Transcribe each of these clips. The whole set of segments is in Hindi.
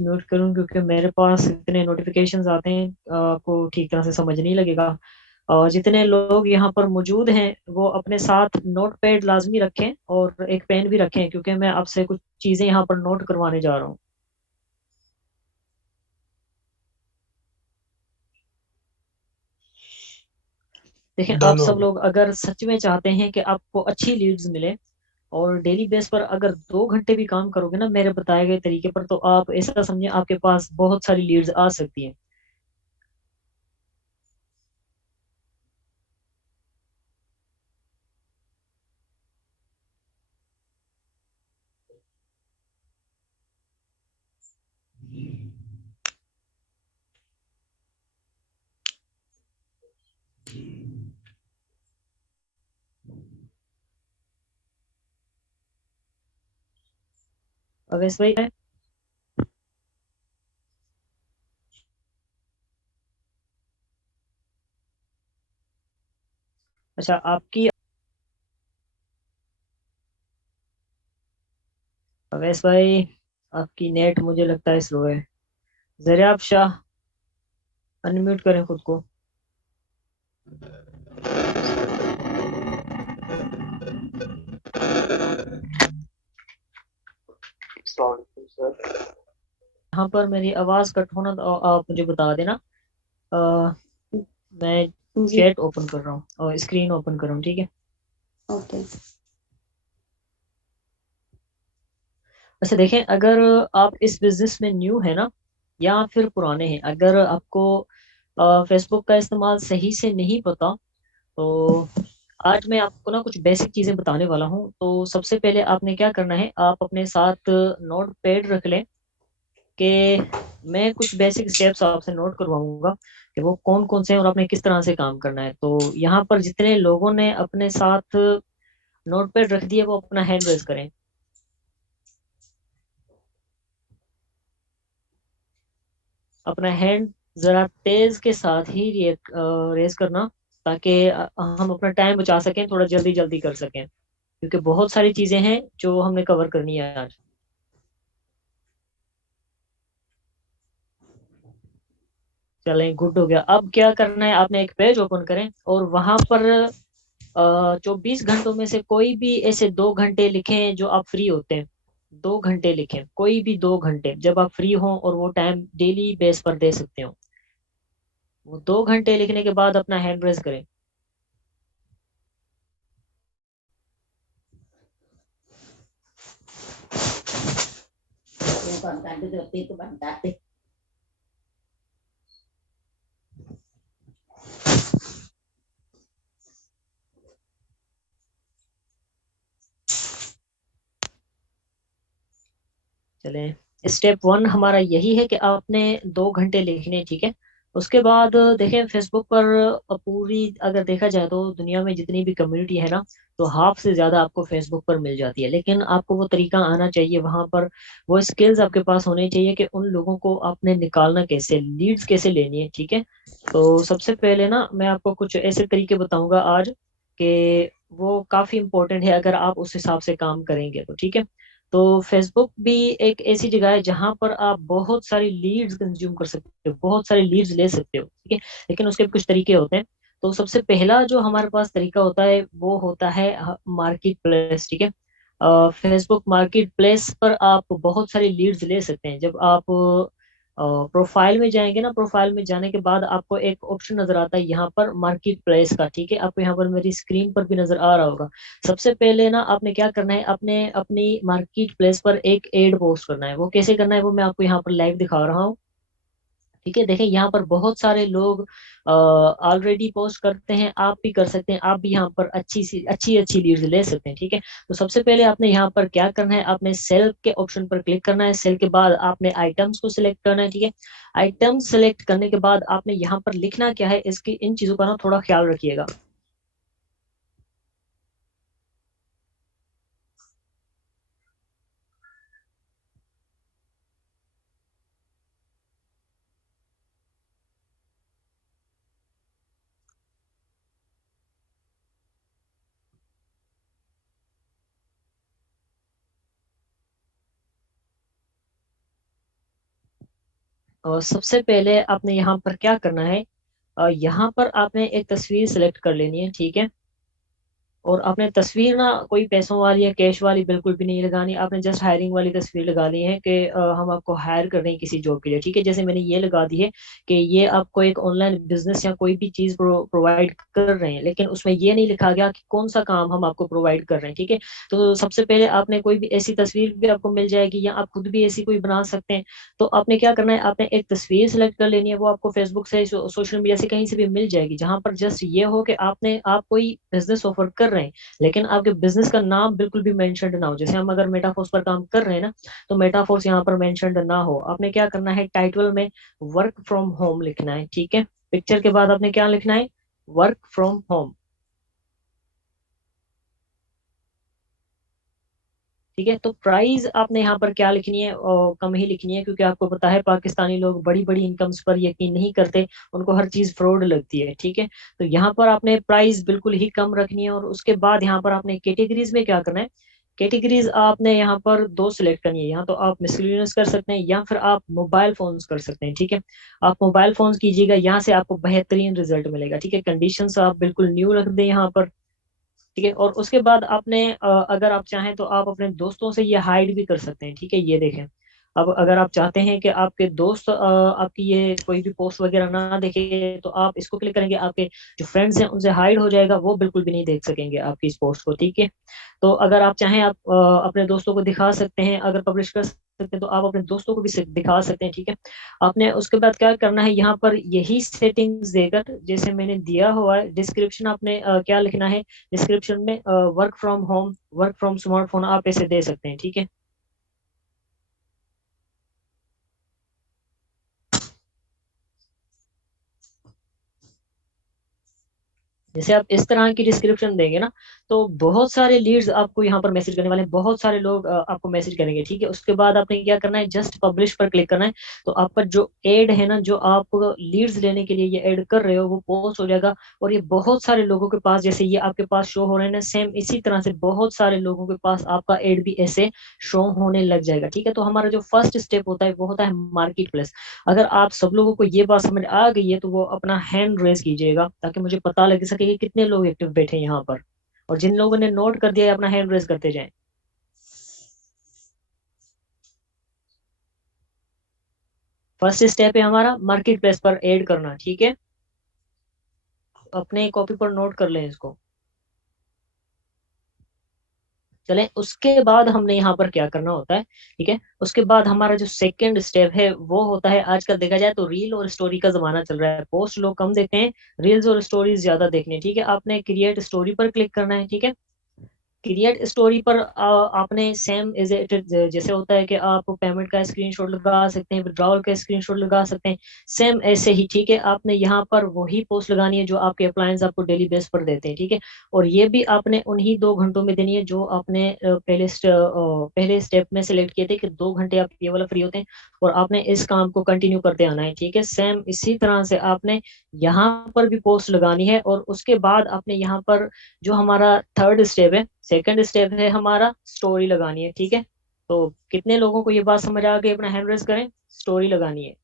म्यूट करूं क्योंकि मेरे पास इतने नोटिफिकेशंस आते हैं, आपको ठीक तरह से समझ नहीं लगेगा। जितने लोग यहाँ पर मौजूद हैं वो अपने साथ नोट पैड लाजमी रखें और एक पेन भी रखें, क्योंकि मैं आपसे कुछ चीज़ें यहाँ पर नोट करवाने जा रहा हूँ। देखें, आप डन हो सब गया। लोग अगर सच में चाहते हैं कि आपको अच्छी लीड्स मिले और डेली बेस पर अगर 2 घंटे भी काम करोगे ना मेरे बताए गए तरीके पर, तो आप ऐसा समझे आपके पास बहुत सारी लीड्स आ सकती हैं। अवैस भाई है? अच्छा, आपकी अवैस भाई, आपकी नेट मुझे लगता है स्लो है। जरा आप शाह अनम्यूट करें खुद को। Sorry sir. यहाँ पर मेरी आवाज़ कट होना तो आप मुझे बता देना। अ, मैं जी। चैट ओपन कर रहा हूँ और स्क्रीन ओपन कर रहा हूँ, ठीक है। ओके। अच्छा देखें, अगर आप इस बिजनेस में न्यू है ना या फिर पुराने हैं, अगर आपको फेसबुक का इस्तेमाल सही से नहीं पता, तो आज मैं आपको ना कुछ बेसिक चीज़ें बताने वाला हूँ। तो सबसे पहले आपने क्या करना है, आप अपने साथ नोट पैड रख लें कि मैं कुछ बेसिक स्टेप्स आपसे नोट करवाऊंगा कि वो कौन कौन से हैं और आपने किस तरह से काम करना है। तो यहाँ पर जितने लोगों ने अपने साथ नोट पैड रख दिए वो अपना हैंड रेज करें। अपना हैंड जरा तेज के साथ ही रेज करना, ताकि हम अपना टाइम बचा सकें, थोड़ा जल्दी जल्दी कर सकें, क्योंकि बहुत सारी चीजें हैं जो हमने कवर करनी है आज। चलें, गुड हो गया। अब क्या करना है, आपने एक पेज ओपन करें और वहां पर 24 घंटों में से कोई भी ऐसे 2 घंटे लिखें जो आप फ्री होते हैं। 2 घंटे लिखें, कोई भी 2 घंटे जब आप फ्री हों और वो टाइम डेली बेस पर दे सकते हो। वो 2 घंटे लिखने के बाद अपना हैंड रेज करें। Còn cái được tin của bạn đạt đi. चलें, स्टेप 1 हमारा यही है कि आपने 2 घंटे लिखने, ठीक है। उसके बाद देखें, फेसबुक पर पूरी अगर देखा जाए तो दुनिया में जितनी भी कम्युनिटी है ना, तो हाफ से ज़्यादा आपको फेसबुक पर मिल जाती है। लेकिन आपको वो तरीका आना चाहिए, वहाँ पर वो स्किल्स आपके पास होने चाहिए कि उन लोगों को आपने निकालना कैसे, लीड्स कैसे लेनी है, ठीक है। तो सबसे पहले ना मैं आपको कुछ ऐसे तरीके बताऊंगा आज कि वो काफ़ी इंपॉर्टेंट है, अगर आप उस हिसाब से काम करेंगे तो, ठीक है। तो फेसबुक भी एक ऐसी जगह है जहां पर आप बहुत सारी लीड्स कंज्यूम कर सकते हो, बहुत सारी लीड्स ले सकते हो, ठीक है। लेकिन उसके भी कुछ तरीके होते हैं। तो सबसे पहला जो हमारे पास तरीका होता है वो होता है मार्केट प्लेस, ठीक है। फेसबुक मार्केट प्लेस पर आप बहुत सारी लीड्स ले सकते हैं। जब आप प्रोफाइल में जाएंगे ना, प्रोफाइल में जाने के बाद आपको एक ऑप्शन नजर आता है यहाँ पर मार्केट प्लेस का, ठीक है। आपको यहाँ पर मेरी स्क्रीन पर भी नजर आ रहा होगा। सबसे पहले ना आपने क्या करना है, आपने अपनी मार्केट प्लेस पर एक एड पोस्ट करना है। वो कैसे करना है वो मैं आपको यहाँ पर लाइव दिखा रहा हूँ, ठीक है। देखें, यहाँ पर बहुत सारे लोग ऑलरेडी पोस्ट करते हैं, आप भी कर सकते हैं। आप भी यहाँ पर अच्छी सी अच्छी अच्छी लीड्स ले सकते हैं, ठीक है। तो सबसे पहले आपने यहाँ पर क्या करना है, आपने सेल के ऑप्शन पर क्लिक करना है। सेल के बाद आपने आइटम्स को सिलेक्ट करना है, ठीक है। आइटम्स सिलेक्ट करने के बाद आपने यहाँ पर लिखना क्या है, इसकी इन चीजों का ना थोड़ा ख्याल रखिएगा। सबसे पहले आपने यहाँ पर क्या करना है, यहाँ पर आपने एक तस्वीर सेलेक्ट कर लेनी है, ठीक है। और आपने तस्वीर ना कोई पैसों वाली या कैश वाली बिल्कुल भी नहीं लगानी, आपने जस्ट हायरिंग वाली तस्वीर लगा ली है कि हम आपको हायर कर रहे हैं किसी जॉब के लिए, ठीक है। जैसे मैंने ये लगा दी है कि ये आपको एक ऑनलाइन बिजनेस या कोई भी चीज प्रोवाइड कर रहे हैं, लेकिन उसमें ये नहीं लिखा गया कि कौन सा काम हम आपको प्रोवाइड कर रहे हैं, ठीक है। तो सबसे पहले आपने कोई भी ऐसी तस्वीर भी आपको मिल जाएगी या आप खुद भी ऐसी कोई बना सकते हैं। तो आपने क्या करना है, आपने एक तस्वीर सेलेक्ट कर लेनी है, वो आपको फेसबुक से सोशल मीडिया से कहीं से भी मिल जाएगी, जहां पर जस्ट ये हो कि आप कोई बिजनेस ऑफर कर रहे हैं, लेकिन आपके बिजनेस का नाम बिल्कुल भी मेंशन्ड ना हो। जैसे हम अगर मेटाफोर्स पर काम कर रहे हैं ना, तो मेटाफोर्स यहाँ पर मेंशन्ड ना हो। आपने क्या करना है, टाइटल में वर्क फ्रॉम होम लिखना है, ठीक है। पिक्चर के बाद आपने क्या लिखना है, वर्क फ्रॉम होम, ठीक है। तो प्राइस आपने यहाँ पर क्या लिखनी है, कम ही लिखनी है, क्योंकि आपको पता है पाकिस्तानी लोग बड़ी बड़ी इनकम्स पर यकीन नहीं करते, उनको हर चीज फ्रॉड लगती है, ठीक है। तो यहाँ पर आपने प्राइस बिल्कुल ही कम रखनी है। और उसके बाद यहाँ पर आपने कैटेगरीज में क्या करना है, कैटेगरीज आपने यहाँ पर दो सिलेक्ट करनी है, यहाँ तो आप मिसलेनियस कर सकते हैं या फिर आप मोबाइल फोन्स कर सकते हैं, ठीक है। आप मोबाइल फोन्स कीजिएगा, यहाँ से आपको बेहतरीन रिजल्ट मिलेगा, ठीक है। कंडीशंस आप बिल्कुल न्यू रख दें यहाँ पर, ठीक है। और उसके बाद आपने अगर आप चाहें तो आप अपने दोस्तों से ये हाइड भी कर सकते हैं, ठीक है। ये देखें, अब अगर आप चाहते हैं कि आपके दोस्त आपकी ये कोई भी पोस्ट वगैरह ना देखे, तो आप इसको क्लिक करेंगे, आपके जो फ्रेंड्स हैं उनसे हाइड हो जाएगा, वो बिल्कुल भी नहीं देख सकेंगे आपकी इस पोस्ट को, ठीक है। तो अगर आप चाहें, आप अपने दोस्तों को दिखा सकते हैं, अगर पब्लिश कर सकते हैं तो आप अपने दोस्तों को भी दिखा सकते हैं, ठीक है। आपने उसके बाद क्या करना है, यहाँ पर यही सेटिंग्स देकर जैसे मैंने दिया हुआ है, डिस्क्रिप्शन आपने क्या लिखना है, डिस्क्रिप्शन में work from home, work from smartphone आप ऐसे दे सकते हैं, ठीक है। जैसे आप इस तरह की डिस्क्रिप्शन देंगे ना, तो बहुत सारे लीड्स आपको यहाँ पर मैसेज करने वाले हैं, बहुत सारे लोग आपको मैसेज करेंगे, ठीक है। उसके बाद आपने क्या करना है, जस्ट पब्लिश पर क्लिक करना है। तो आपका जो एड है ना, जो आप लीड्स लेने के लिए ये एड कर रहे हो, वो पोस्ट हो जाएगा। और ये बहुत सारे लोगों के पास, जैसे ये आपके पास शो हो रहे हैं ना, सेम इसी तरह से बहुत सारे लोगों के पास आपका एड भी ऐसे शो होने लग जाएगा, ठीक है। तो हमारा जो फर्स्ट स्टेप होता है वो होता है मार्केट प्लेस। अगर आप सब लोगों को ये बात समझ आ गई है, तो वो अपना हैंड रेज कीजिएगा, ताकि मुझे पता लग सके कि कितने लोग एक्टिव बैठे हैं यहाँ पर। और जिन लोगों ने नोट कर दिया है, अपना हैंड रेज करते जाएं। फर्स्ट स्टेप है हमारा मार्केट प्लेस पर ऐड करना, ठीक है। अपने कॉपी पर नोट कर लें इसको। चलें, उसके बाद हमने यहाँ पर क्या करना होता है, ठीक है। उसके बाद हमारा जो सेकंड स्टेप है वो होता है, आजकल देखा जाए तो रील और स्टोरी का जमाना चल रहा है, पोस्ट लोग कम देखते हैं, रील्स और स्टोरीज ज्यादा देखने, ठीक है। आपने क्रिएट स्टोरी पर क्लिक करना है, ठीक है। क्रिएट स्टोरी पर आपने सेम इज इट, जैसे होता है कि आप पेमेंट का स्क्रीनशॉट लगा सकते हैं, विड्रॉल का स्क्रीनशॉट लगा सकते हैं, सेम ऐसे ही, ठीक है। आपने यहाँ पर वही पोस्ट लगानी है जो आपके अप्लायंस आपको डेली बेस पर देते हैं, ठीक है। और ये भी आपने उन्हीं 2 घंटों में देनी है जो आपने पहले स्टेप में सिलेक्ट किए थे कि 2 घंटे आप ये वाला फ्री होते हैं। और आपने इस काम को कंटिन्यू करते आना है, ठीक है। सेम इसी तरह से आपने यहाँ पर भी पोस्ट लगानी है। और उसके बाद आपने यहाँ पर जो हमारा थर्ड स्टेप है, सेकंड स्टेप है हमारा, स्टोरी लगानी है, ठीक है। तो कितने लोगों को ये बात समझ आ गई, अपना हैंड रेज करें, स्टोरी लगानी है।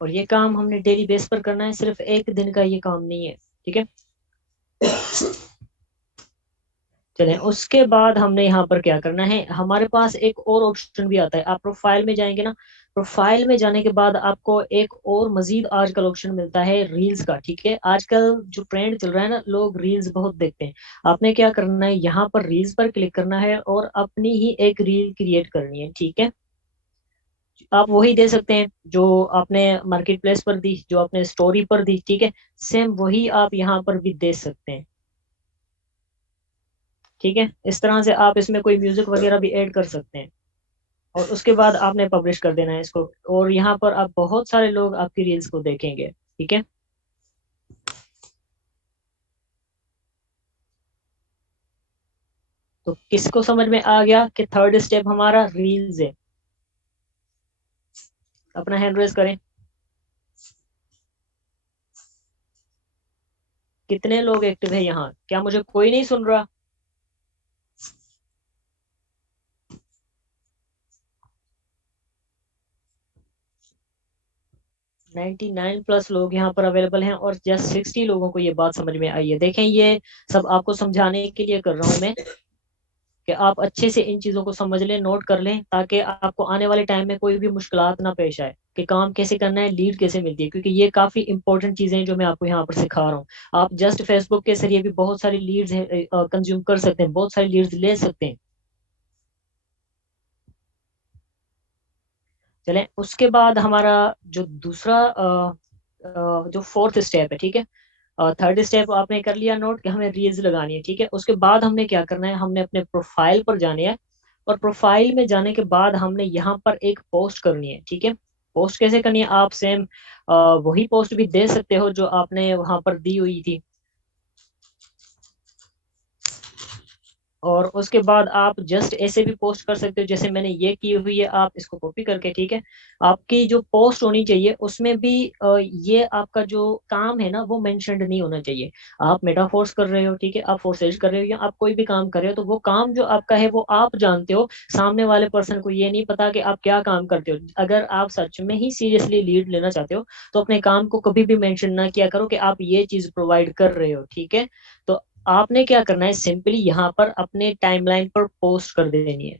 और ये काम हमने डेली बेस पर करना है, सिर्फ एक दिन का ये काम नहीं है, ठीक है। चलें, उसके बाद हमने यहाँ पर क्या करना है, हमारे पास एक और ऑप्शन भी आता है। आप प्रोफाइल में जाएंगे ना, प्रोफाइल में जाने के बाद आपको एक और मजीद आजकल ऑप्शन मिलता है रील्स का, ठीक है। आजकल जो ट्रेंड चल रहा है ना, लोग रील्स बहुत देखते हैं। आपने क्या करना है, यहाँ पर रील्स पर क्लिक करना है और अपनी ही एक रील क्रिएट करनी है, ठीक है। आप वही दे सकते हैं जो आपने मार्केट प्लेस पर दी, जो आपने स्टोरी पर दी, ठीक है। सेम वही आप यहाँ पर भी दे सकते हैं, ठीक है। इस तरह से आप इसमें कोई म्यूजिक वगैरह भी ऐड कर सकते हैं। और उसके बाद आपने पब्लिश कर देना है इसको। और यहाँ पर आप बहुत सारे लोग आपकी रील्स को देखेंगे, ठीक है। तो किसको समझ में आ गया कि थर्ड स्टेप हमारा रील्स है। अपना हैंड रेज करें। कितने लोग एक्टिव है यहाँ? क्या मुझे कोई नहीं सुन रहा? 99+ लोग यहाँ पर अवेलेबल हैं और जस्ट 60 लोगों को ये बात समझ में आई है। देखें, ये सब आपको समझाने के लिए कर रहा हूँ मैं कि आप अच्छे से इन चीजों को समझ लें, नोट कर लें, ताकि आपको आने वाले टाइम में कोई भी मुश्किलात ना पेश आए कि काम कैसे करना है, लीड कैसे मिलती है, क्योंकि ये काफी इंपॉर्टेंट चीजें हैं जो मैं आपको यहाँ पर सिखा रहा हूँ। आप जस्ट फेसबुक के जरिए भी बहुत सारी लीड्स कंज्यूम कर सकते हैं, बहुत सारी लीड्स ले सकते हैं। चलें, उसके बाद हमारा जो दूसरा जो फोर्थ स्टेप है, ठीक है, थर्ड स्टेप आपने कर लिया नोट कि हमें रील्स लगानी है, ठीक है। उसके बाद हमने क्या करना है, हमने अपने प्रोफाइल पर जाने हैं और प्रोफाइल में जाने के बाद हमने यहाँ पर एक पोस्ट करनी है, ठीक है। पोस्ट कैसे करनी है, आप सेम वही पोस्ट भी दे सकते हो जो आपने वहां पर दी हुई थी। और उसके बाद आप जस्ट ऐसे भी पोस्ट कर सकते हो जैसे मैंने ये की हुई है, आप इसको कॉपी करके, ठीक है। आपकी जो पोस्ट होनी चाहिए उसमें भी ये आपका जो काम है ना वो मेंशन्ड नहीं होना चाहिए। आप मेटाफोर्स कर रहे हो, ठीक है, आप फोर्सेज कर रहे हो या आप कोई भी काम कर रहे हो, तो वो काम जो आपका है वो आप जानते हो, सामने वाले पर्सन को ये नहीं पता कि आप क्या काम करते हो। अगर आप सच में ही सीरियसली लीड लेना चाहते हो तो अपने काम को कभी भी मेंशन ना किया करो कि आप ये चीज प्रोवाइड कर रहे हो, ठीक है। तो आपने क्या करना है, सिंपली यहाँ पर अपने टाइमलाइन पर पोस्ट कर देनी है,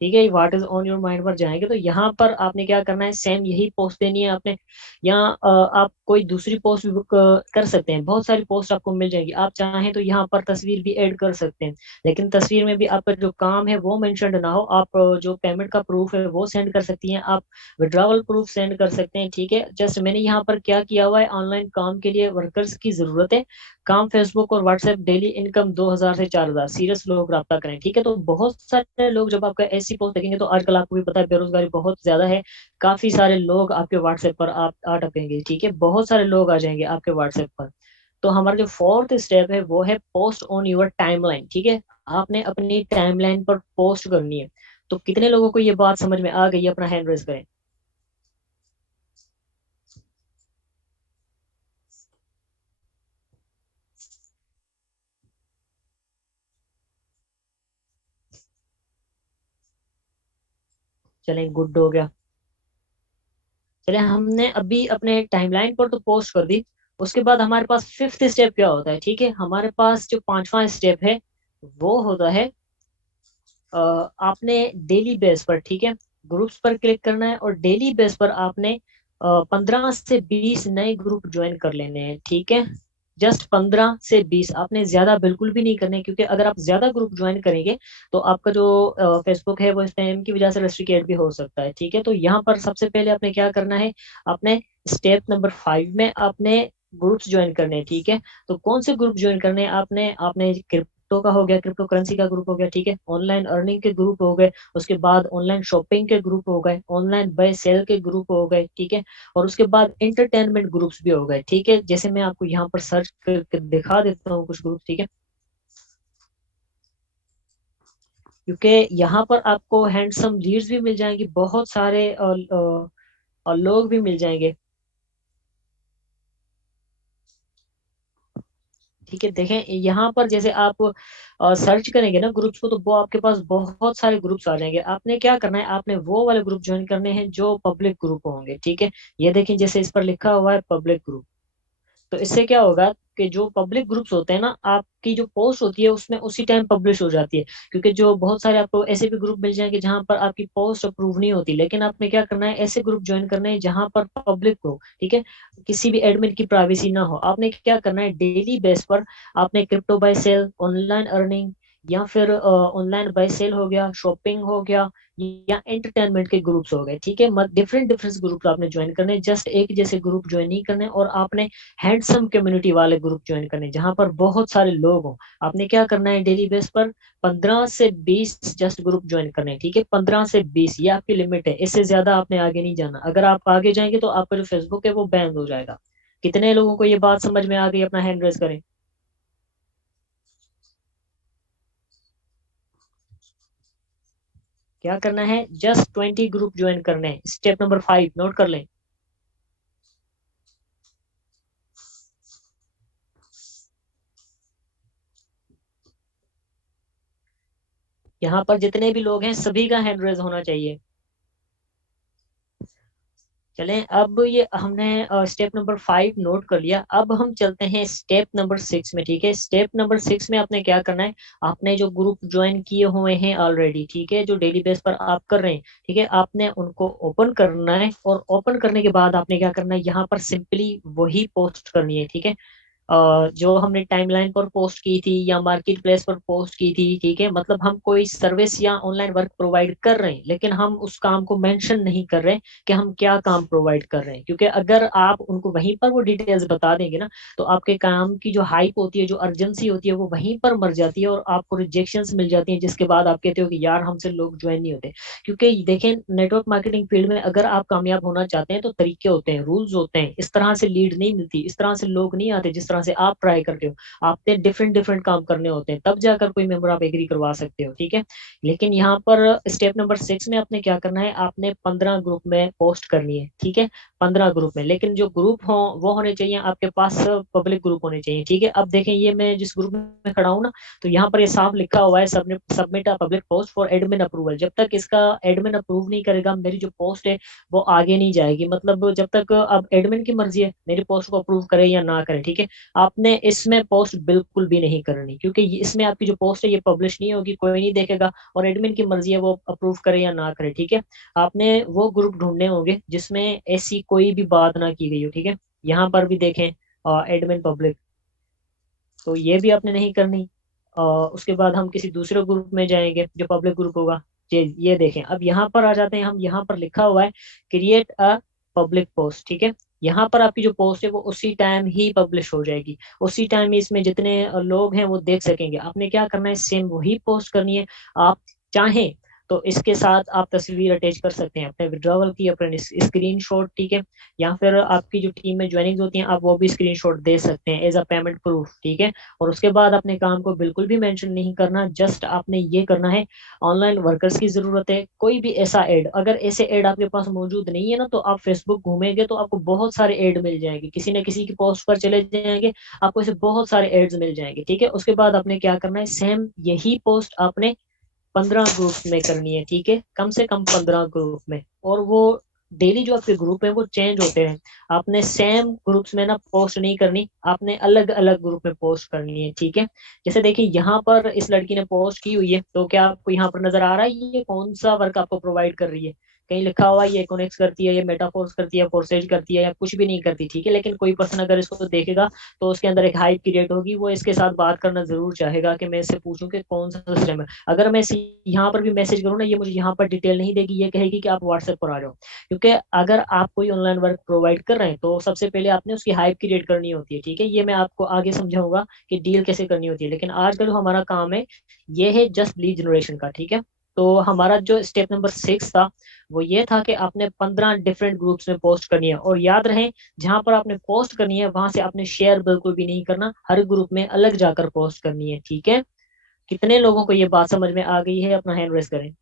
ठीक है। What is on your mind पर जाएंगे तो यहाँ पर आपने क्या करना है, सेम यही पोस्ट देनी है आपने। यहाँ आप कोई दूसरी पोस्ट भी कर सकते हैं, बहुत सारी पोस्ट आपको मिल जाएगी। आप चाहें तो यहाँ पर तस्वीर भी ऐड कर सकते हैं, लेकिन तस्वीर में भी आपका जो काम है वो मेंशन ना हो। आप जो पेमेंट का प्रूफ है वो सेंड कर सकती हैं, आप विड्रॉवल प्रूफ सेंड कर सकते हैं, ठीक है। जस्ट मैंने यहाँ पर क्या किया हुआ है, ऑनलाइन काम के लिए वर्कर्स की जरूरत है, काम फेसबुक और व्हाट्सएप, डेली इनकम 2000 से 4000, सीरियस लोग रब्ता करें, ठीक है। तो बहुत सारे लोग जब आपका ऐसी पोस्ट देखेंगे तो आजकल आपको भी पता है बेरोजगारी बहुत ज्यादा है, काफी सारे लोग आपके व्हाट्सएप पर आप आ टपेंगे, ठीक है, बहुत सारे लोग आ जाएंगे आपके व्हाट्सएप पर। तो हमारा जो फोर्थ स्टेप है वो है पोस्ट ऑन योर टाइमलाइन, ठीक है। आपने अपनी टाइमलाइन पर पोस्ट करनी है। तो कितने लोगों को ये बात समझ में आ गई है, अपना हैंड रेज करें। चलें, गुड हो गया। चले, हमने अभी अपने टाइमलाइन पर तो पोस्ट कर दी। उसके बाद हमारे पास फिफ्थ स्टेप क्या होता है, ठीक है। हमारे पास जो पांचवा स्टेप है वो होता है आपने डेली बेस पर, ठीक है, ग्रुप्स पर क्लिक करना है और डेली बेस पर आपने 15 से 20 नए ग्रुप ज्वाइन कर लेने हैं, ठीक है। जस्ट 15 से 20, आपने ज्यादा बिल्कुल भी नहीं करने, क्योंकि अगर आप ज्यादा ग्रुप ज्वाइन करेंगे तो आपका जो फेसबुक है वो स्पैम की वजह से रेस्ट्रिकेट भी हो सकता है, ठीक है। तो यहाँ पर सबसे पहले आपने क्या करना है, आपने स्टेप नंबर 5 में आपने ग्रुप्स ज्वाइन करने हैं, ठीक है। तो कौन से ग्रुप ज्वाइन करने हैं आपने, आपने क्रिप्टो का हो गया, क्रिप्टो करेंसी का ग्रुप हो गया, ठीक है, ऑनलाइन अर्निंग के ग्रुप हो गए, उसके बाद ऑनलाइन शॉपिंग के ग्रुप हो गए, ऑनलाइन बाय सेल के ग्रुप हो गए, ठीक है, और उसके बाद इंटरटेनमेंट ग्रुप्स भी हो गए, ठीक है। जैसे मैं आपको यहाँ पर सर्च करके दिखा देता हूँ कुछ ग्रुप, ठीक है, क्योंकि यहाँ पर आपको हैंडसम लीड्स भी मिल जाएंगी, बहुत सारे लोग भी मिल जाएंगे, ठीक है। देखें, यहाँ पर जैसे आप सर्च करेंगे ना ग्रुप्स को तो वो आपके पास बहुत सारे ग्रुप्स आ जाएंगे। आपने क्या करना है, आपने वो वाले ग्रुप ज्वाइन करने हैं जो पब्लिक ग्रुप होंगे, ठीक है। ये देखें, जैसे इस पर लिखा हुआ है पब्लिक ग्रुप। तो इससे क्या होगा कि जो पब्लिक ग्रुप्स होते हैं ना, आपकी जो पोस्ट होती है उसमें उसी टाइम पब्लिश हो जाती है, क्योंकि जो बहुत सारे आपको ऐसे भी ग्रुप मिल जाएंगे जहां पर आपकी पोस्ट अप्रूव नहीं होती, लेकिन आपने क्या करना है, ऐसे ग्रुप ज्वाइन करना है जहां पर पब्लिक हो, ठीक है, किसी भी एडमिन की प्राइवेसी ना हो। आपने क्या करना है, डेली बेस पर आपने crypto buy sell, online earning, या फिर ऑनलाइन बाय सेल हो गया, शॉपिंग हो गया, या एंटरटेनमेंट के ग्रुप्स हो गए, ठीक है। डिफरेंट डिफरेंट ग्रुप आपने ज्वाइन करने, जस्ट एक जैसे ग्रुप ज्वाइन नहीं करने। और आपने हैंडसम कम्युनिटी वाले ग्रुप ज्वाइन करने जहां पर बहुत सारे लोग हों। आपने क्या करना है, डेली बेस पर 15 से 20 जस्ट ग्रुप ज्वाइन करने हैं, ठीक है। 15 से 20 ये आपकी लिमिट है, इससे ज्यादा आपने आगे नहीं जाना। अगर आप आगे जाएंगे तो आपका जो फेसबुक है वो बैन हो जाएगा। कितने लोगों को ये बात समझ में आ गई, अपना हैंड रेस करें। क्या करना है, जस्ट 20 ग्रुप ज्वाइन करने हैं, स्टेप नंबर 5 नोट कर लें। यहाँ पर जितने भी लोग हैं सभी का हैंड रेज होना चाहिए। चलें, अब ये हमने स्टेप नंबर 5 नोट कर लिया। अब हम चलते हैं स्टेप नंबर 6 में। ठीक है, स्टेप नंबर 6 में आपने क्या करना है, आपने जो ग्रुप ज्वाइन किए हुए हैं ऑलरेडी, ठीक है, जो डेली बेस पर आप कर रहे हैं, ठीक है, आपने उनको ओपन करना है। और ओपन करने के बाद आपने क्या करना है, यहाँ पर सिंपली वही पोस्ट करनी है। ठीक है, जो हमने टाइमलाइन पर पोस्ट की थी या मार्केट प्लेस पर पोस्ट की थी, ठीक है, मतलब हम कोई सर्विस या ऑनलाइन वर्क प्रोवाइड कर रहे हैं, लेकिन हम उस काम को मेंशन नहीं कर रहे कि हम क्या काम प्रोवाइड कर रहे हैं, क्योंकि अगर आप उनको वहीं पर वो डिटेल्स बता देंगे ना, तो आपके काम की जो हाइप होती है, जो अर्जेंसी होती है, वो वहीं पर मर जाती है और आपको रिजेक्शंस मिल जाती हैं, जिसके बाद आप कहते हो कि यार हमसे लोग ज्वाइन नहीं होते। क्योंकि देखें, नेटवर्क मार्केटिंग फील्ड में अगर आप कामयाब होना चाहते हैं तो तरीके होते हैं, रूल्स होते हैं। इस तरह से लीड नहीं मिलती, इस तरह से लोग नहीं आते जिस तरह से आप ट्राई करते हो। आपने डिफरेंट डिफरेंट काम करने होते हैं, तब जाकर कोई मेंबर आप एग्री करवा सकते हो। ठीक है, लेकिन यहाँ पर स्टेप नंबर 6 में आपने क्या करना है, आपने 15 ग्रुप में पोस्ट करनी है। ठीक है, 15 ग्रुप में, लेकिन जो ग्रुप हो वो होने चाहिए आपके पास, पब्लिक ग्रुप होने चाहिए। ठीक है, अब देखें ये मैं जिस ग्रुप में खड़ा हूँ ना, तो यहाँ पर ये साफ लिखा हुआ है, submit a public post for admin approval. जब तक इसका एडमिन अप्रूव नहीं करेगा, मेरी जो पोस्ट है वो आगे नहीं जाएगी। मतलब जब तक, अब एडमिन की मर्जी है मेरी पोस्ट को अप्रूव करे या ना करे। ठीक है, आपने इसमें पोस्ट बिल्कुल भी नहीं करनी, क्योंकि इसमें आपकी जो पोस्ट है ये पब्लिश नहीं होगी, कोई नहीं देखेगा, और एडमिन की मर्जी है वो अप्रूव करे या ना करे। ठीक है, आपने वो ग्रुप ढूंढने होंगे जिसमें ऐसी कोई भी बात ना की गई हो। ठीक है, यहाँ पर भी देखें एडमिन पब्लिक, तो ये भी आपने नहीं करनी। उसके बाद हम किसी दूसरे ग्रुप में जाएंगे जो पब्लिक ग्रुप होगा। ये देखें, अब यहाँ पर आ जाते हैं हम, यहाँ पर लिखा हुआ है क्रिएट अ पब्लिक पोस्ट। ठीक है, यहाँ पर आपकी जो पोस्ट है वो उसी टाइम ही पब्लिश हो जाएगी, उसी टाइम ही इसमें जितने लोग हैं वो देख सकेंगे। आपने क्या करना है, सेम वही पोस्ट करनी है। आप चाहें तो इसके साथ आप तस्वीर अटैच कर सकते हैं अपने विड्रॉवल की, अपने स्क्रीन शॉट। ठीक है, या फिर आपकी जो टीम में ज्वाइनिंग होती हैं आप वो भी स्क्रीनशॉट दे सकते हैं एज अ पेमेंट प्रूफ। ठीक है, और उसके बाद अपने काम को बिल्कुल भी मेंशन नहीं करना, जस्ट आपने ये करना है, ऑनलाइन वर्कर्स की जरूरत है, कोई भी ऐसा ऐड, अगर ऐसे ऐड आपके पास मौजूद नहीं है ना, तो आप फेसबुक घूमेंगे तो आपको बहुत सारे ऐड मिल जाएंगे, किसी न किसी की पोस्ट पर चले जाएंगे, आपको ऐसे बहुत सारे एड्स मिल जाएंगे। ठीक है, उसके बाद आपने क्या करना है, सेम यही पोस्ट आपने 15 ग्रुप्स में करनी है। ठीक है, कम से कम 15 ग्रुप में, और वो डेली जो आपके ग्रुप है वो चेंज होते हैं। आपने सेम ग्रुप्स में ना पोस्ट नहीं करनी, आपने अलग अलग ग्रुप में पोस्ट करनी है। ठीक है, जैसे देखिए यहाँ पर इस लड़की ने पोस्ट की हुई है, तो क्या आपको यहाँ पर नजर आ रहा है ये कौन सा वर्क आपको प्रोवाइड कर रही है? कहीं लिखा हुआ है ये कोनेक्स करती है, ये मेटाफोर्स करती है, फोर्सेज करती है, या कुछ भी नहीं करती। ठीक है, लेकिन कोई पर्सन अगर इसको देखेगा तो उसके अंदर एक हाइप क्रिएट होगी, वो इसके साथ बात करना जरूर चाहेगा कि मैं इससे पूछूं कि कौन सा सिस्टम है। अगर मैं यहाँ पर भी मैसेज करूँ ना, ये मुझे यहाँ पर डिटेल नहीं देगी, ये कहेगी कि आप व्हाट्सएप पर आ जाओ। क्योंकि अगर आप कोई ऑनलाइन वर्क प्रोवाइड कर रहे हैं तो सबसे पहले आपने उसकी हाइप क्रिएट करनी होती है। ठीक है, ये मैं आपको आगे समझाऊंगा कि डील कैसे करनी होती है, लेकिन आज का जो हमारा काम है ये है जस्ट लीड जनरेशन का। ठीक है, तो हमारा जो स्टेप नंबर 6 था वो ये था कि आपने 15 डिफरेंट ग्रुप्स में पोस्ट करनी है, और याद रहे जहां पर आपने पोस्ट करनी है वहां से आपने शेयर बिल्कुल भी नहीं करना, हर ग्रुप में अलग जाकर पोस्ट करनी है। ठीक है, कितने लोगों को ये बात समझ में आ गई है, अपना हैंड रेस करें।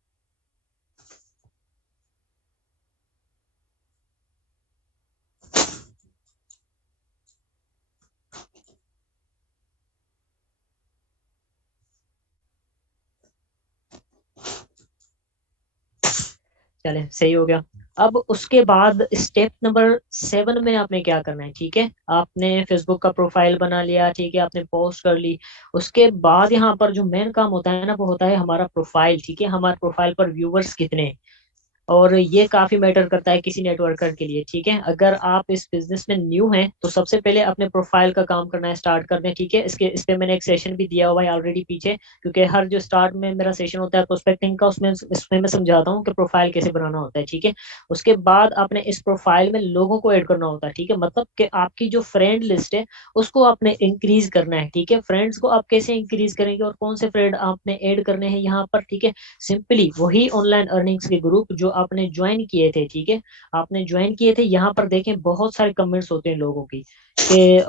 चले, सही हो गया। अब उसके बाद स्टेप नंबर 7 में आपने क्या करना है, ठीक है, आपने फेसबुक का प्रोफाइल बना लिया, ठीक है, आपने पोस्ट कर ली। उसके बाद यहाँ पर जो मेन काम होता है ना वो होता है हमारा प्रोफाइल। ठीक है, हमारे प्रोफाइल पर व्यूवर्स कितने हैं, और ये काफी मैटर करता है किसी नेटवर्कर के लिए। ठीक है, अगर आप इस बिजनेस में न्यू हैं तो सबसे पहले अपने प्रोफाइल का काम करना है, स्टार्ट कर दें। ठीक है, इस पे मैंने एक सेशन भी दिया हुआ है ऑलरेडी पीछे, क्योंकि हर जो स्टार्ट में मेरा सेशन होता है प्रोस्पेक्टिंग का, उसमें मैं समझाता हूँ कि प्रोफाइल कैसे बनाना होता है। ठीक है, उसके बाद आपने इस प्रोफाइल में लोगों को ऐड करना होता है। ठीक है, मतलब कि आपकी जो फ्रेंड लिस्ट है उसको आपने इंक्रीज करना है। ठीक है, फ्रेंड्स को आप कैसे इंक्रीज करेंगे और कौन से फ्रेंड आपने ऐड करने हैं यहाँ पर? ठीक है, सिंपली वही ऑनलाइन अर्निंग्स के ग्रुप जो आपने ज्वाइन किए थे। ठीक है, आपने ज्वाइन किए थे, यहाँ पर देखें बहुत सारे कमेंट्स होते हैं लोगों की कि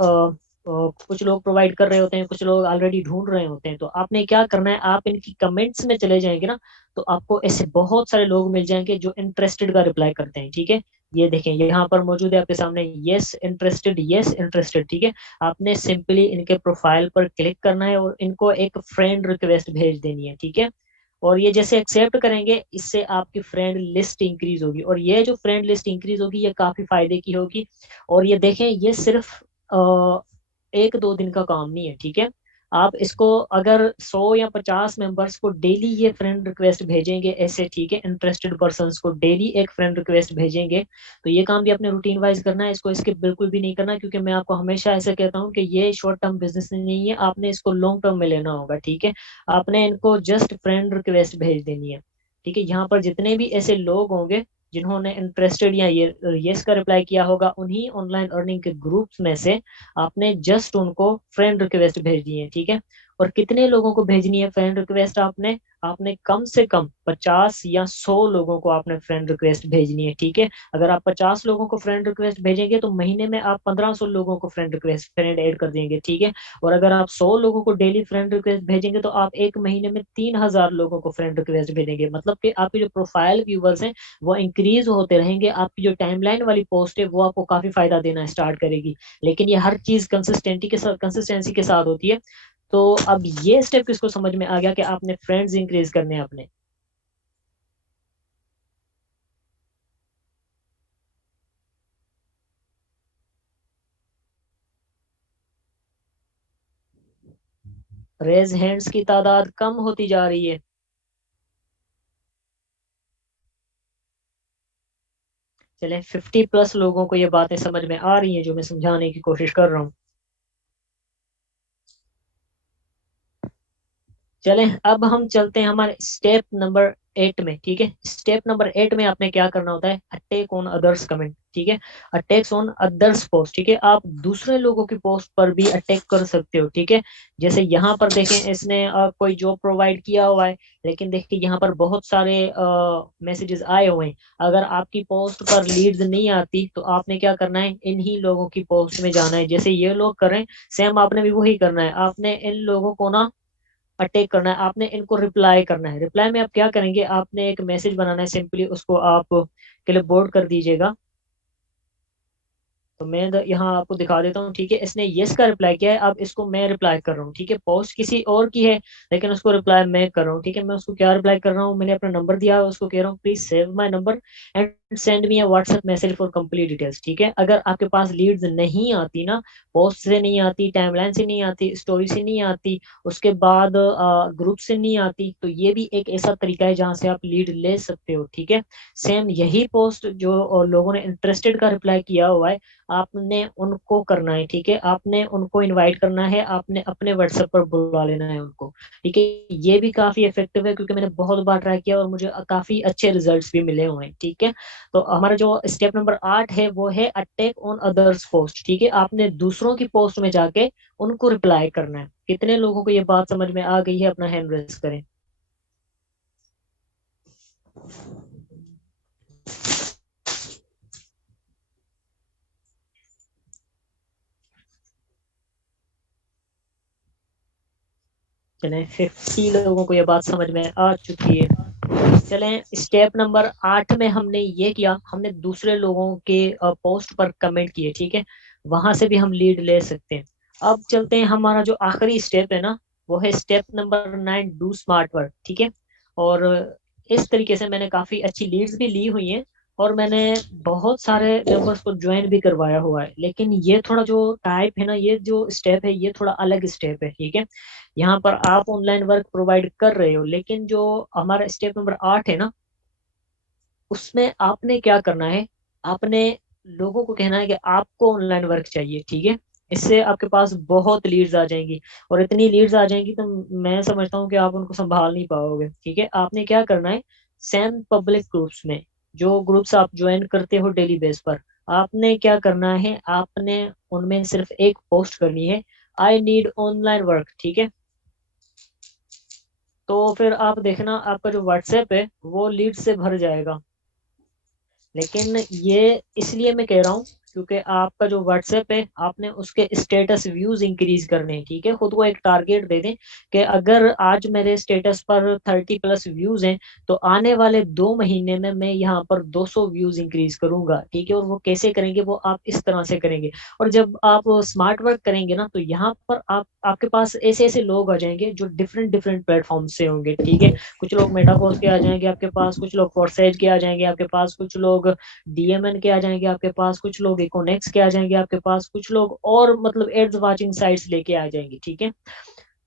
कुछ लोग प्रोवाइड कर रहे होते हैं, कुछ लोग ऑलरेडी ढूंढ रहे होते हैं। तो आपने क्या करना है, आप इनकी कमेंट्स में चले जाएंगे ना, तो आपको ऐसे बहुत सारे लोग मिल जाएंगे जो इंटरेस्टेड का रिप्लाई करते हैं। ठीक है, ये देखें यहाँ पर मौजूद है आपके सामने, यस इंटरेस्टेड, यस इंटरेस्टेड। ठीक है, आपने सिंपली इनके प्रोफाइल पर क्लिक करना है और इनको एक फ्रेंड रिक्वेस्ट भेज देनी है। ठीक है, और ये जैसे एक्सेप्ट करेंगे, इससे आपकी फ्रेंड लिस्ट इंक्रीज होगी, और ये जो फ्रेंड लिस्ट इंक्रीज होगी ये काफी फायदे की होगी। और ये देखें, ये सिर्फ एक दो दिन का काम नहीं है, ठीक है। आप इसको अगर 100 या 50 मेंबर्स को डेली ये फ्रेंड रिक्वेस्ट भेजेंगे ऐसे, ठीक है, इंटरेस्टेड पर्संस को डेली एक फ्रेंड रिक्वेस्ट भेजेंगे, तो ये काम भी अपने रूटीन वाइज करना है, इसको इसके बिल्कुल भी नहीं करना, क्योंकि मैं आपको हमेशा ऐसे कहता हूँ कि ये शॉर्ट टर्म बिजनेस नहीं है, आपने इसको लॉन्ग टर्म में लेना होगा, ठीक है। आपने इनको जस्ट फ्रेंड रिक्वेस्ट भेज देनी है, ठीक है। यहाँ पर जितने भी ऐसे लोग होंगे जिन्होंने इंटरेस्टेड या ये यस का रिप्लाई किया होगा, उन्हीं ऑनलाइन अर्निंग के ग्रुप्स में से आपने जस्ट उनको फ्रेंड रिक्वेस्ट भेजनी है, ठीक है। और कितने लोगों को भेजनी है फ्रेंड रिक्वेस्ट? आपने आपने कम से कम 50 या 100 लोगों को आपने फ्रेंड रिक्वेस्ट भेजनी है, ठीक है। अगर आप 50 लोगों को फ्रेंड रिक्वेस्ट भेजेंगे तो महीने में आप 1500 लोगों को फ्रेंड रिक्वेस्ट फ्रेंड ऐड कर देंगे, ठीक है। और अगर आप 100 लोगों को डेली फ्रेंड रिक्वेस्ट भेजेंगे तो आप एक महीने में 3000 लोगों को फ्रेंड रिक्वेस्ट भेजेंगे, मतलब कि आपके जो प्रोफाइल व्यूवर्स हैं वो इंक्रीज होते रहेंगे, आपकी जो टाइमलाइन वाली पोस्ट है वो आपको काफी फायदा देना स्टार्ट करेगी। लेकिन ये हर चीज कंसिस्टेंसी के साथ होती है। तो अब ये स्टेप किसको समझ में आ गया कि आपने फ्रेंड्स इंक्रीज करने हैं अपने? रेज हैंड्स की तादाद कम होती जा रही है। चले 50+ लोगों को ये बातें समझ में आ रही हैं जो मैं समझाने की कोशिश कर रहा हूँ। चलें, अब हम चलते हैं हमारे स्टेप नंबर 8 में, ठीक है। स्टेप नंबर 8 में आपने क्या करना होता है? अटैक ऑन अदर्स कमेंट, ठीक है। अटैक्स ऑन अदर्स पोस्ट, ठीक है। आप दूसरे लोगों की पोस्ट पर भी अटैक कर सकते हो, ठीक है। जैसे यहाँ पर देखें, इसने कोई जॉब प्रोवाइड किया हुआ है, लेकिन देखिए यहाँ पर बहुत सारे मैसेजेस आए हुए हैं। अगर आपकी पोस्ट पर लीड्स नहीं आती तो आपने क्या करना है? इन्हीं लोगों की पोस्ट में जाना है, जैसे ये लोग कर रहे हैं, सेम आपने भी वही करना है। आपने इन लोगों को ना अटैक करना है, आपने इनको रिप्लाई करना है। रिप्लाई में आप क्या करेंगे? आपने एक मैसेज बनाना है, सिंपली उसको आप क्लिप बोर्ड कर दीजिएगा। तो मैं यहाँ आपको दिखा देता हूँ, ठीक है। इसने यस का रिप्लाई किया है, अब इसको मैं रिप्लाई कर रहा हूँ, ठीक है। पोस्ट किसी और की है लेकिन उसको रिप्लाई मैं कर रहा हूँ, ठीक है। मैं उसको क्या रिप्लाई कर रहा हूँ? मैंने अपना नंबर दिया है, उसको कह रहा हूँ please save my number and send me a WhatsApp message for complete details, ठीक है। अगर आपके पास लीड्स नहीं आती ना, पोस्ट से नहीं आती, टाइमलाइन से नहीं आती, स्टोरी से नहीं आती, उसके बाद ग्रुप से नहीं आती, तो ये भी एक ऐसा तरीका है जहाँ से आप लीड ले सकते हो, ठीक है। सेम यही पोस्ट जो लोगों ने इंटरेस्टेड का रिप्लाई किया हुआ है, आपने उनको करना है, ठीक है। आपने उनको इनवाइट करना है, आपने अपने व्हाट्सएप पर बुला लेना है उनको, ठीक है। ये भी काफी इफेक्टिव है क्योंकि मैंने बहुत बार ट्राई किया और मुझे काफी अच्छे रिजल्ट्स भी मिले हुए हैं, ठीक है। तो हमारा जो स्टेप नंबर 8 है वो है अटैक ऑन अदर्स पोस्ट, ठीक है। आपने दूसरों की पोस्ट में जाके उनको रिप्लाई करना है। कितने लोगों को ये बात समझ में आ गई है? अपना हैंड रेस करें। चलें, 50 लोगों को ये बात समझ में आ चुकी है। चलें, स्टेप नंबर 8 में हमने ये किया, हमने दूसरे लोगों के पोस्ट पर कमेंट किए, ठीक है। वहां से भी हम लीड ले सकते हैं। अब चलते हैं, हमारा जो आखिरी स्टेप है ना, वो है step number 9, do smart work, ठीक है। और इस तरीके से मैंने काफी अच्छी लीड्स भी ली हुई हैं और मैंने बहुत सारे मेंबर्स को ज्वाइन भी करवाया हुआ है। लेकिन ये थोड़ा जो टाइप है ना, ये जो स्टेप है ये थोड़ा अलग स्टेप है, ठीक है। यहाँ पर आप ऑनलाइन वर्क प्रोवाइड कर रहे हो, लेकिन जो हमारा स्टेप नंबर 8 है ना, उसमें आपने क्या करना है? आपने लोगों को कहना है कि आपको ऑनलाइन वर्क चाहिए, ठीक है। इससे आपके पास बहुत लीड्स आ जाएंगी, और इतनी लीड्स आ जाएंगी तो मैं समझता हूँ कि आप उनको संभाल नहीं पाओगे, ठीक है। आपने क्या करना है? सेम पब्लिक ग्रुप्स में, जो ग्रुप्स आप ज्वाइन करते हो डेली बेस पर, आपने क्या करना है? आपने उनमें सिर्फ एक पोस्ट करनी है, आई नीड ऑनलाइन वर्क, ठीक है। तो फिर आप देखना आपका जो व्हाट्सएप है वो लीड से भर जाएगा। लेकिन ये इसलिए मैं कह रहा हूँ क्योंकि आपका जो व्हाट्सएप है आपने उसके स्टेटस व्यूज इंक्रीज करने हैं, ठीक है। खुद को एक टारगेट दे दें कि अगर आज मेरे स्टेटस पर 30+ व्यूज हैं तो आने वाले 2 महीने में मैं यहाँ पर 200 व्यूज इंक्रीज करूंगा, ठीक है। और वो कैसे करेंगे, वो आप इस तरह से करेंगे। और जब आप स्मार्ट वर्क करेंगे ना तो यहाँ पर आपके पास ऐसे ऐसे लोग आ जाएंगे जो डिफरेंट डिफरेंट प्लेटफॉर्म से होंगे, ठीक है। कुछ लोग मेटाफोर्स के आ जाएंगे आपके पास, कुछ लोग फॉरसेज के आ जाएंगे आपके पास, कुछ लोग डीएमएन के आ जाएंगे आपके पास, कुछ लोग इकोनेक्स के आ जाएंगे आपके पास, कुछ लोग और मतलब एड्स वाचिंग साइट्स लेके आ जाएंगे, ठीक है।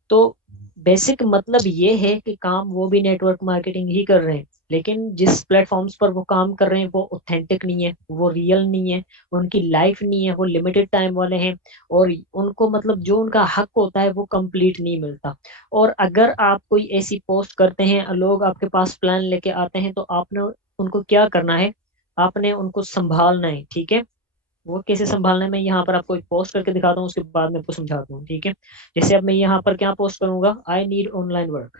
तो बेसिक मतलब ये है कि काम वो भी नेटवर्क मार्केटिंग ही कर रहे हैं, लेकिन जिस प्लेटफॉर्म्स पर वो काम कर रहे हैं वो ऑथेंटिक नहीं है, वो रियल नहीं है, उनकी लाइफ नहीं है, वो लिमिटेड टाइम वाले हैं। और उनको मतलब जो उनका हक होता है वो कंप्लीट नहीं मिलता। और अगर आप कोई ऐसी पोस्ट करते हैं, लोग आपके पास प्लान लेके आते हैं, तो आपने उनको क्या करना है, आपने उनको संभालना है, ठीक है। वो कैसे संभालना है मैं यहाँ पर आपको एक पोस्ट करके दिखाता हूँ, उसके बाद मैं आपको समझाता हूँ, ठीक है। जैसे अब मैं यहाँ पर क्या पोस्ट करूंगा, आई नीड ऑनलाइन वर्क।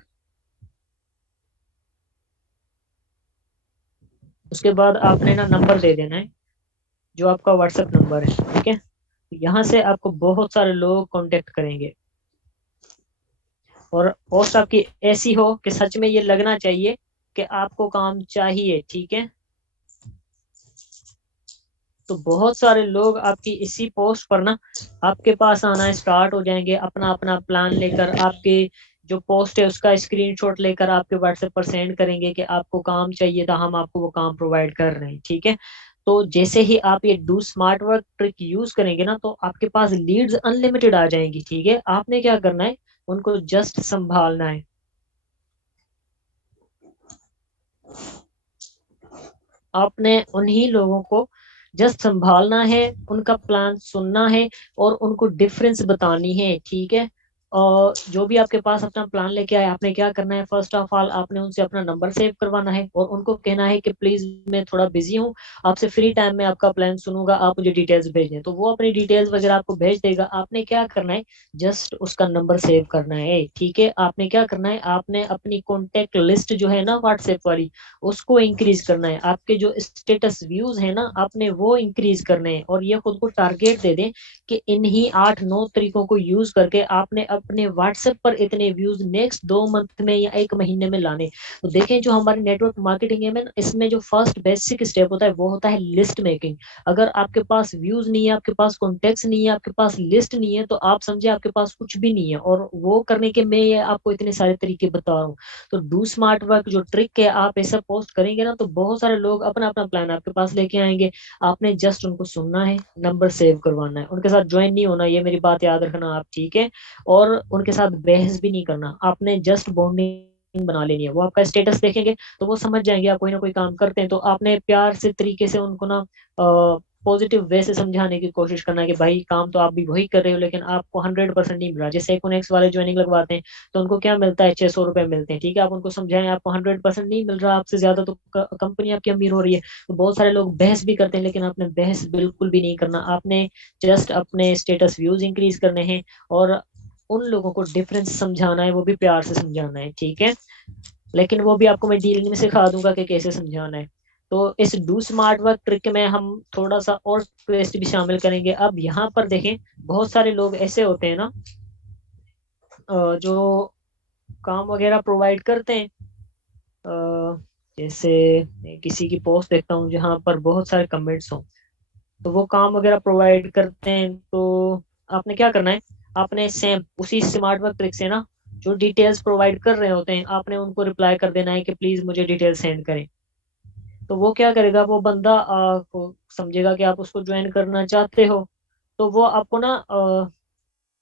उसके बाद आपने ना नंबर दे देना है, जो आपका व्हाट्सएप नंबर है, ठीक है। यहाँ से आपको बहुत सारे लोग कांटेक्ट करेंगे। और पोस्ट आपकी ऐसी हो कि सच में ये लगना चाहिए कि आपको काम चाहिए, ठीक है। तो बहुत सारे लोग आपकी इसी पोस्ट पर ना आपके पास आना स्टार्ट हो जाएंगे, अपना अपना प्लान लेकर आपके जो पोस्ट है उसका स्क्रीनशॉट लेकर आपके व्हाट्सएप पर सेंड करेंगे कि आपको काम चाहिए था, हम आपको वो काम प्रोवाइड कर रहे हैं, ठीक है। तो जैसे ही आप ये do smart work trick use करेंगे ना तो आपके पास लीड्स अनलिमिटेड आ जाएंगी, ठीक है। आपने क्या करना है, उनको जस्ट संभालना है। आपने उन्हीं लोगों को जस्ट संभालना है, उनका प्लान सुनना है और उनको डिफरेंस बतानी है, ठीक है। और जो भी आपके पास अपना प्लान लेके आए, आपने क्या करना है, फर्स्ट ऑफ ऑल आपने उनसे अपना नंबर सेव करवाना है और उनको कहना है कि प्लीज मैं थोड़ा बिजी हूँ, आपसे फ्री टाइम में आपका प्लान सुनूंगा, आप मुझे डिटेल्स भेज दें। तो वो अपनी डिटेल्स वगैरह आपको भेज देगा। आपने क्या करना है, जस्ट उसका नंबर सेव करना है, ठीक है। आपने क्या करना है, आपने अपनी कॉन्टेक्ट लिस्ट जो है ना व्हाट्सएप वाली, उसको इंक्रीज करना है। आपके जो स्टेटस व्यूज है ना आपने वो इंक्रीज करने हैं। और ये खुद को टारगेट दे दें कि इन्हीं 8-9 तरीकों को यूज करके आपने अपने व्हाट्सएप पर इतने व्यूज नेक्स्ट 2 मंथ में या 1 महीने में लाने। तो देखें जो हमारी नेटवर्क मार्केटिंग है, इसमें जो फर्स्ट बेसिक स्टेप होता है वो होता है लिस्ट मेकिंग। अगर आपके पास व्यूज नहीं है, आपके पास कॉन्टेक्ट नहीं है, आपके पास लिस्ट नहीं है, तो आप समझे आपके पास कुछ भी नहीं है। और वो करने के मैं ये आपको इतने सारे तरीके बता रहा हूँ। तो डू स्मार्ट वर्क जो ट्रिक है, आप ऐसा पोस्ट करेंगे ना तो बहुत सारे लोग अपना अपना प्लान आपके पास लेके आएंगे। आपने जस्ट उनको सुनना है, नंबर सेव करवाना है, उनके साथ ज्वाइन नहीं होना, ये मेरी बात याद रखना आप, ठीक है। और उनके साथ बहस भी नहीं करना, आपने जस्ट बॉन्डिंग बना लेनी है। वो आपका स्टेटस देखेंगे तो वो समझ जाएंगे आप कोई ना कोई काम करते हैं। तो आपने प्यार से तरीके से उनको ना पॉजिटिव वे से समझाने की कोशिश करना है कि भाई काम तो आप भी वही कर रहे हो लेकिन आपको 100% नहीं मिल रहा। जैसे इकोनेक्स वाले ज्वाइनिंग लगवाते हैं तो उनको क्या मिलता है, 600 रुपए मिलते हैं, ठीक है। आप उनको समझाएं आपको 100% नहीं मिल रहा, आपसे ज्यादा तो कंपनी आपकी अमीर हो रही है। तो बहुत सारे लोग बहस भी करते हैं, लेकिन आपने बहस बिल्कुल भी नहीं करना। आपने जस्ट अपने स्टेटस व्यूज इंक्रीज करने हैं और उन लोगों को डिफरेंस समझाना है, वो भी प्यार से समझाना है, ठीक है। लेकिन वो भी आपको मैं डीलिंग में सिखा दूंगा कि कैसे समझाना है। तो इस डू स्मार्ट वर्क ट्रिक में हम थोड़ा सा और ट्विस्ट भी शामिल करेंगे। अब यहाँ पर देखें, बहुत सारे लोग ऐसे होते हैं ना जो काम वगैरह प्रोवाइड करते हैं। जैसे मैं किसी की पोस्ट देखता हूँ जहाँ पर बहुत सारे कमेंट्स हों, तो वो काम वगैरह प्रोवाइड करते हैं। तो आपने क्या करना है, आपने सेम उसी स्मार्ट वर्क ट्रिक से ना जो डिटेल्स प्रोवाइड कर रहे होते हैं आपने उनको रिप्लाई कर देना है कि प्लीज मुझे डिटेल्स सेंड करें। तो वो क्या करेगा, वो बंदा को समझेगा कि आप उसको ज्वाइन करना चाहते हो। तो वो आपको ना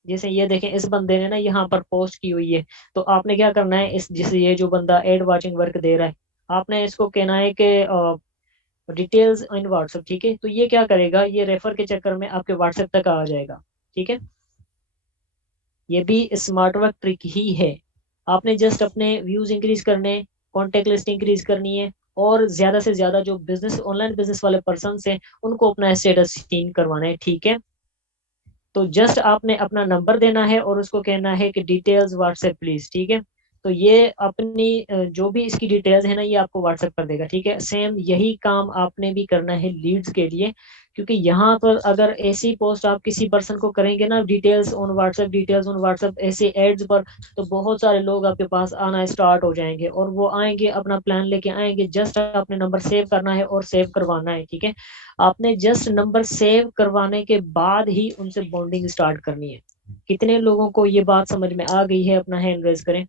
जैसे ये देखें इस बंदे ने ना यहाँ पर पोस्ट की हुई है। तो आपने क्या करना है, इस जैसे ये जो बंदा एड वाचिंग वर्क दे रहा है, आपने इसको कहना है कि डिटेल्स इन व्हाट्सएप, ठीक है। तो ये क्या करेगा, ये रेफर के चक्कर में आपके व्हाट्सएप तक आ जाएगा, ठीक है। ये भी स्मार्ट वर्क ट्रिक ही है। आपने जस्ट अपने व्यूज इंक्रीज करने, कॉन्टेक्ट लिस्ट इंक्रीज करनी है और ज्यादा से ज्यादा जो बिजनेस ऑनलाइन बिजनेस वाले पर्सन हैं उनको अपना स्टेटस सीन करवाना है, ठीक है। तो जस्ट आपने अपना नंबर देना है और उसको कहना है कि डिटेल्स व्हाट्सएप प्लीज, ठीक है। तो ये अपनी जो भी इसकी डिटेल्स है ना ये आपको व्हाट्सएप कर देगा, ठीक है। सेम यही काम आपने भी करना है लीड्स के लिए, क्योंकि यहाँ पर अगर ऐसी पोस्ट आप किसी पर्सन को करेंगे ना, डिटेल्स ऑन व्हाट्सएप ऐसे एड्स पर, तो बहुत सारे लोग आपके पास आना स्टार्ट हो जाएंगे और वो आएंगे, अपना प्लान लेके आएंगे। जस्ट आपने नंबर सेव करना है और सेव करवाना है, ठीक है। आपने जस्ट नंबर सेव करवाने के बाद ही उनसे बॉन्डिंग स्टार्ट करनी है। कितने लोगों को ये बात समझ में आ गई है? अपना हैंड रेज करें।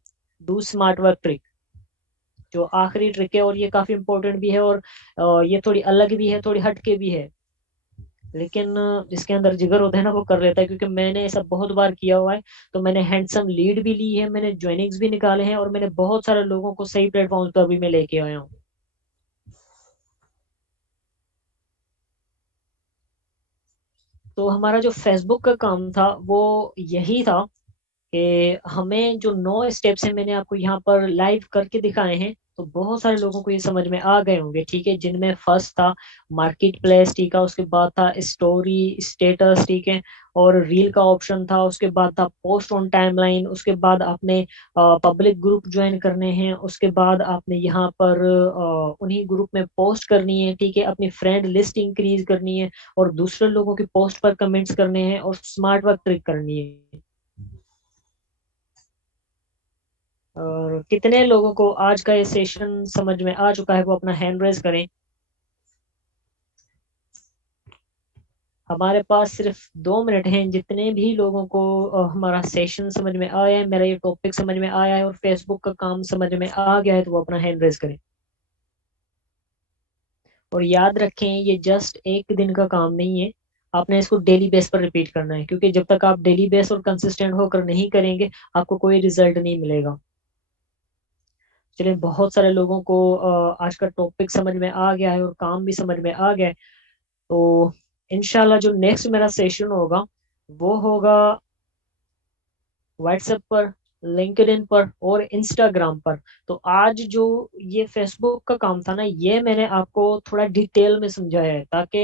डू स्मार्ट वर्क ट्रिक, जो आखिरी ट्रिक है, और ये काफी इंपॉर्टेंट भी है, और ये थोड़ी अलग भी है, थोड़ी हटके भी है, लेकिन जिसके अंदर जिगर होता है ना वो कर लेता है, क्योंकि मैंने ऐसा बहुत बार किया हुआ है। तो मैंने हैंडसम लीड भी ली है, मैंने ज्वाइनिंग्स भी निकाले हैं, और मैंने बहुत सारे लोगों को सही प्लेटफॉर्म पर भी मैं लेके आया हूँ। तो हमारा जो फेसबुक का काम था वो यही था कि हमें जो 9 स्टेप्स हैं मैंने आपको यहाँ पर लाइव करके दिखाए हैं, तो बहुत सारे लोगों को ये समझ में आ गए होंगे, ठीक है। जिनमें फर्स्ट था मार्केट प्लेस, ठीक है, उसके बाद था स्टोरी स्टेटस, ठीक है, और रील का ऑप्शन था, उसके बाद था पोस्ट ऑन टाइमलाइन, उसके बाद आपने पब्लिक ग्रुप ज्वाइन करने हैं, उसके बाद आपने यहाँ पर उन्हीं ग्रुप में पोस्ट करनी है, ठीक है, अपनी फ्रेंड लिस्ट इंक्रीज करनी है, और दूसरे लोगों की पोस्ट पर कमेंट्स करने हैं, और स्मार्ट वर्क ट्रिक करनी है। और कितने लोगों को आज का ये सेशन समझ में आ चुका है? वो अपना हैंड रेज करें। हमारे पास सिर्फ 2 मिनट हैं। जितने भी लोगों को हमारा सेशन समझ में आया है, मेरा ये टॉपिक समझ में आया है, और फेसबुक का काम समझ में आ गया है, तो वो अपना हैंड रेज करें। और याद रखें, ये जस्ट एक दिन का काम नहीं है, आपने इसको डेली बेस पर रिपीट करना है, क्योंकि जब तक आप डेली बेस और कंसिस्टेंट होकर नहीं करेंगे, आपको कोई रिजल्ट नहीं मिलेगा। चलिए, बहुत सारे लोगों को आज का टॉपिक समझ में आ गया है और काम भी समझ में आ गया है। तो इंशाल्लाह जो नेक्स्ट मेरा सेशन होगा वो होगा व्हाट्सएप पर, लिंक्डइन पर और इंस्टाग्राम पर। तो आज जो ये फेसबुक का काम था ना, ये मैंने आपको थोड़ा डिटेल में समझाया है, ताकि